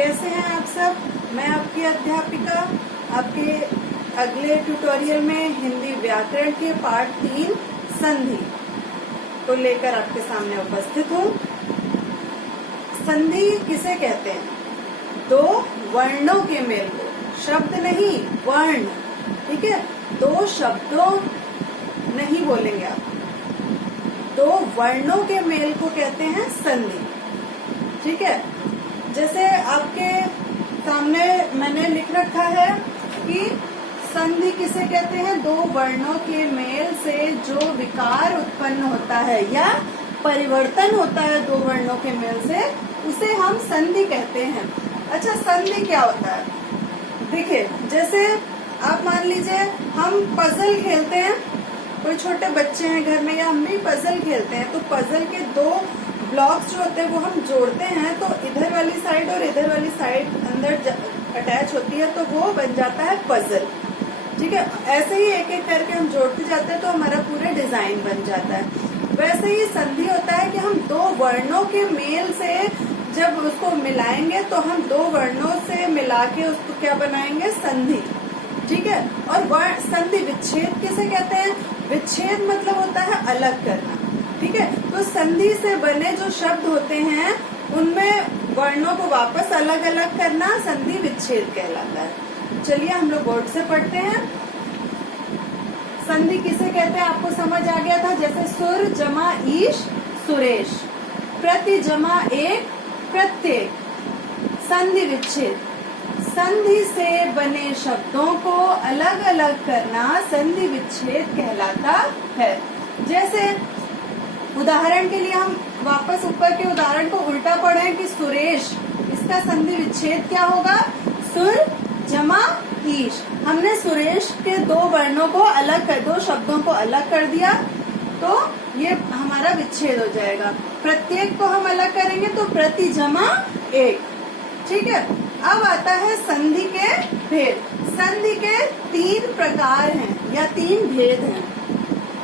कैसे हैं आप सब। मैं आपकी अध्यापिका आपके अगले ट्यूटोरियल में हिंदी व्याकरण के पाठ 3 संधि को लेकर आपके सामने उपस्थित हूँ। संधि किसे कहते हैं? दो वर्णों के मेल को, शब्द नहीं वर्ण, ठीक है। दो शब्दों नहीं बोलेंगे आप, दो वर्णों के मेल को कहते हैं संधि, ठीक है। जैसे आपके सामने मैंने लिख रखा है कि संधि किसे कहते हैं? दो वर्णों के मेल से जो विकार उत्पन्न होता है या परिवर्तन होता है दो वर्णों के मेल से, उसे हम संधि कहते हैं। अच्छा, संधि क्या होता है? देखिए, जैसे आप मान लीजिए हम पजल खेलते हैं, कोई छोटे बच्चे हैं घर में या हम भी पजल खेलते हैं, तो पजल के दो ब्लॉक्स जो होते हैं वो हम जोड़ते हैं, तो इधर वाली साइड और इधर वाली साइड अंदर अटैच होती है, तो वो बन जाता है पजल, ठीक है। ऐसे ही एक एक करके हम जोड़ते जाते हैं तो हमारा पूरा डिजाइन बन जाता है। वैसे ही संधि होता है कि हम दो वर्णों के मेल से जब उसको मिलाएंगे तो हम दो वर्णों से मिला के उसको क्या बनाएंगे? संधि, ठीक है। और संधि विच्छेद किसे कहते हैं? विच्छेद मतलब होता है अलग करना, ठीक है। तो संधि से बने जो शब्द होते हैं उनमें वर्णों को वापस अलग अलग करना संधि विच्छेद कहलाता है। चलिए हम लोग बोर्ड से पढ़ते हैं। संधि किसे कहते हैं आपको समझ आ गया था। जैसे सुर जमा ईश सुरेश, प्रति जमा एक प्रत्येक, संधि विच्छेद। संधि से बने शब्दों को अलग अलग करना संधि विच्छेद कहलाता है। जैसे उदाहरण के लिए हम वापस ऊपर के उदाहरण को उल्टा पढ़ें कि सुरेश, इसका संधि विच्छेद क्या होगा? सुर जमा ईश। हमने सुरेश के दो वर्णों को अलग कर, दो शब्दों को अलग कर दिया, तो ये हमारा विच्छेद हो जाएगा। प्रत्येक को हम अलग करेंगे तो प्रति जमा एक, ठीक है। अब आता है संधि के भेद। संधि के 3 प्रकार हैं या 3 भेद हैं।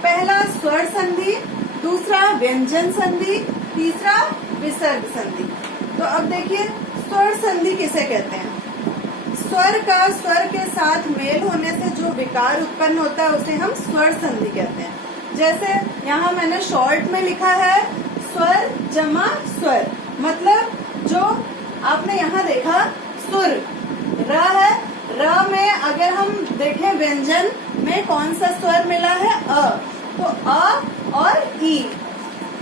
पहला स्वर संधि, दूसरा व्यंजन संधि, तीसरा विसर्ग संधि। तो अब देखिए, स्वर संधि किसे कहते हैं? स्वर का स्वर के साथ मेल होने से जो विकार उत्पन्न होता है उसे हम स्वर संधि कहते हैं। जैसे यहाँ मैंने शॉर्ट में लिखा है स्वर जमा स्वर, मतलब जो आपने यहाँ देखा सुर र है, र में अगर हम देखें व्यंजन में कौन सा स्वर मिला है? अ, तो अ और ई,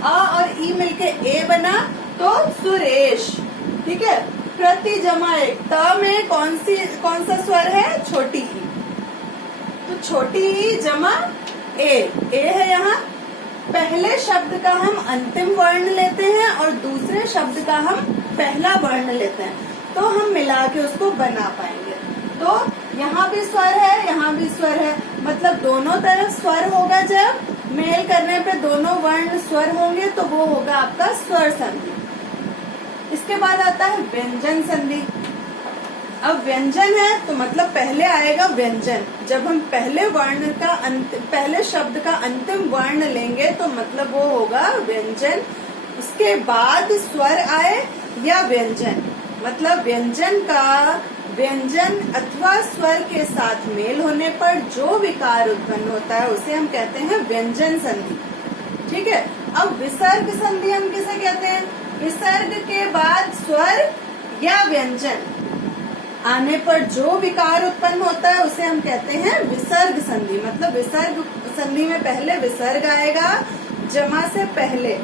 अ और ई मिलके ए बना तो सुरेश, ठीक है। प्रति जमा एक, त में कौन सा स्वर है? छोटी ई, तो छोटी ई जमा ए है यहाँ। पहले शब्द का हम अंतिम वर्ण लेते हैं और दूसरे शब्द का हम पहला वर्ण लेते हैं, तो हम मिला के उसको बना पाएंगे। तो यहाँ भी स्वर है, यहाँ भी स्वर है, मतलब दोनों तरफ स्वर होगा। जब मेल करने पे दोनों वर्ण स्वर होंगे तो वो होगा आपका स्वर संधि। इसके बाद आता है व्यंजन संधि। अब व्यंजन है तो मतलब पहले आएगा व्यंजन। जब हम पहले वर्ण का पहले शब्द का अंतिम वर्ण लेंगे तो मतलब वो होगा व्यंजन। उसके बाद स्वर आए या व्यंजन, मतलब व्यंजन का व्यंजन अथवा स्वर के साथ मेल होने पर जो विकार उत्पन्न होता है उसे हम कहते हैं व्यंजन संधि, ठीक है। अब विसर्ग संधि हम किसे कहते हैं? विसर्ग के बाद स्वर या व्यंजन आने पर जो विकार उत्पन्न होता है उसे हम कहते हैं विसर्ग संधि। मतलब विसर्ग संधि में पहले विसर्ग आएगा जमा से पहले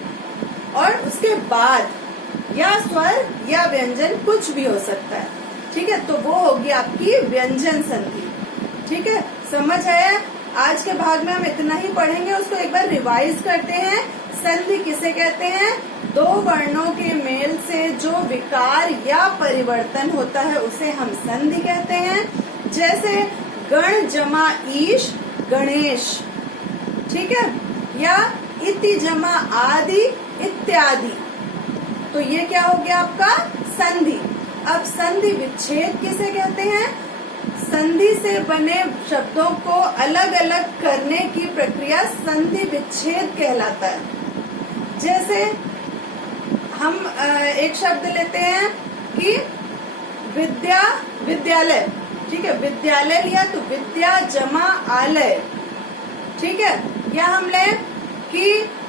और उसके बाद या स्वर या व्यंजन कुछ भी हो सकता है, ठीक है। तो वो होगी आपकी व्यंजन संधि, ठीक है। समझ आया? आज के भाग में हम इतना ही पढ़ेंगे, उसको एक बार रिवाइज करते हैं। संधि किसे कहते हैं? दो वर्णों के मेल से जो विकार या परिवर्तन होता है उसे हम संधि कहते हैं। जैसे गण जमा ईश गणेश, ठीक है, या इति जमा आदि इत्यादि, तो ये क्या हो गया आपका? संधि। अब संधि विच्छेद किसे कहते हैं? संधि से बने शब्दों को अलग अलग करने की प्रक्रिया संधि विच्छेद कहलाता है। जैसे हम एक शब्द लेते हैं कि विद्या विद्यालय, ठीक है, विद्यालय लिया तो विद्या जमा आलय, ठीक है। या हम ले कि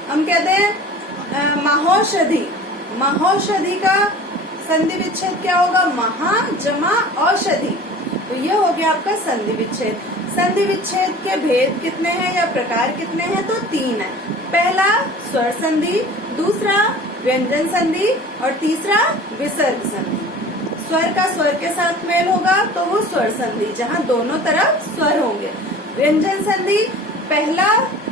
हम कहते हैं महौषधि, महौषधि का संधि विच्छेद क्या होगा, महा जमा औषधि, तो ये हो गया आपका संधि विच्छेद। संधि विच्छेद के भेद कितने हैं या प्रकार कितने हैं, तो 3 है। पहला स्वर संधि, दूसरा व्यंजन संधि और तीसरा विसर्ग संधि। स्वर का स्वर के साथ मेल होगा तो वो स्वर संधि, जहाँ दोनों तरफ स्वर होंगे। व्यंजन संधि, पहला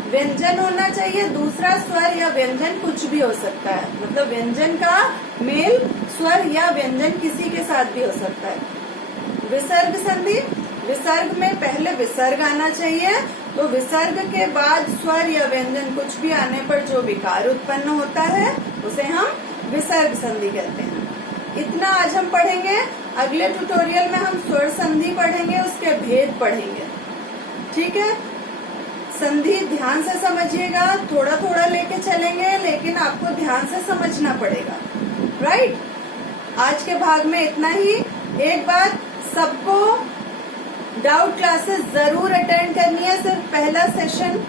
व्यंजन होना चाहिए, दूसरा स्वर या व्यंजन कुछ भी हो सकता है, मतलब व्यंजन का मेल स्वर या व्यंजन किसी के साथ भी हो सकता है। विसर्ग संधि, विसर्ग में पहले विसर्ग आना चाहिए, तो विसर्ग के बाद स्वर या व्यंजन कुछ भी आने पर जो विकार उत्पन्न होता है उसे हम विसर्ग संधि कहते हैं। इतना आज हम पढ़ेंगे। अगले ट्यूटोरियल में हम स्वर संधि पढ़ेंगे, उसके भेद पढ़ेंगे, ठीक है। संधि ध्यान से समझिएगा, थोड़ा थोड़ा लेके चलेंगे, लेकिन आपको ध्यान से समझना पड़ेगा, राइट। आज के भाग में इतना ही। एक बात, सबको डाउट क्लासेस जरूर अटेंड करनी है, सिर्फ पहला सेशन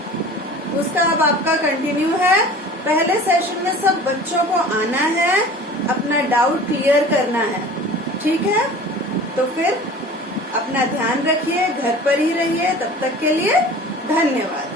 उसका अब आपका कंटिन्यू है। पहले सेशन में सब बच्चों को आना है, अपना डाउट क्लियर करना है, ठीक है। तो फिर अपना ध्यान रखिए, घर पर ही रहिए, तब तक के लिए धन्यवाद।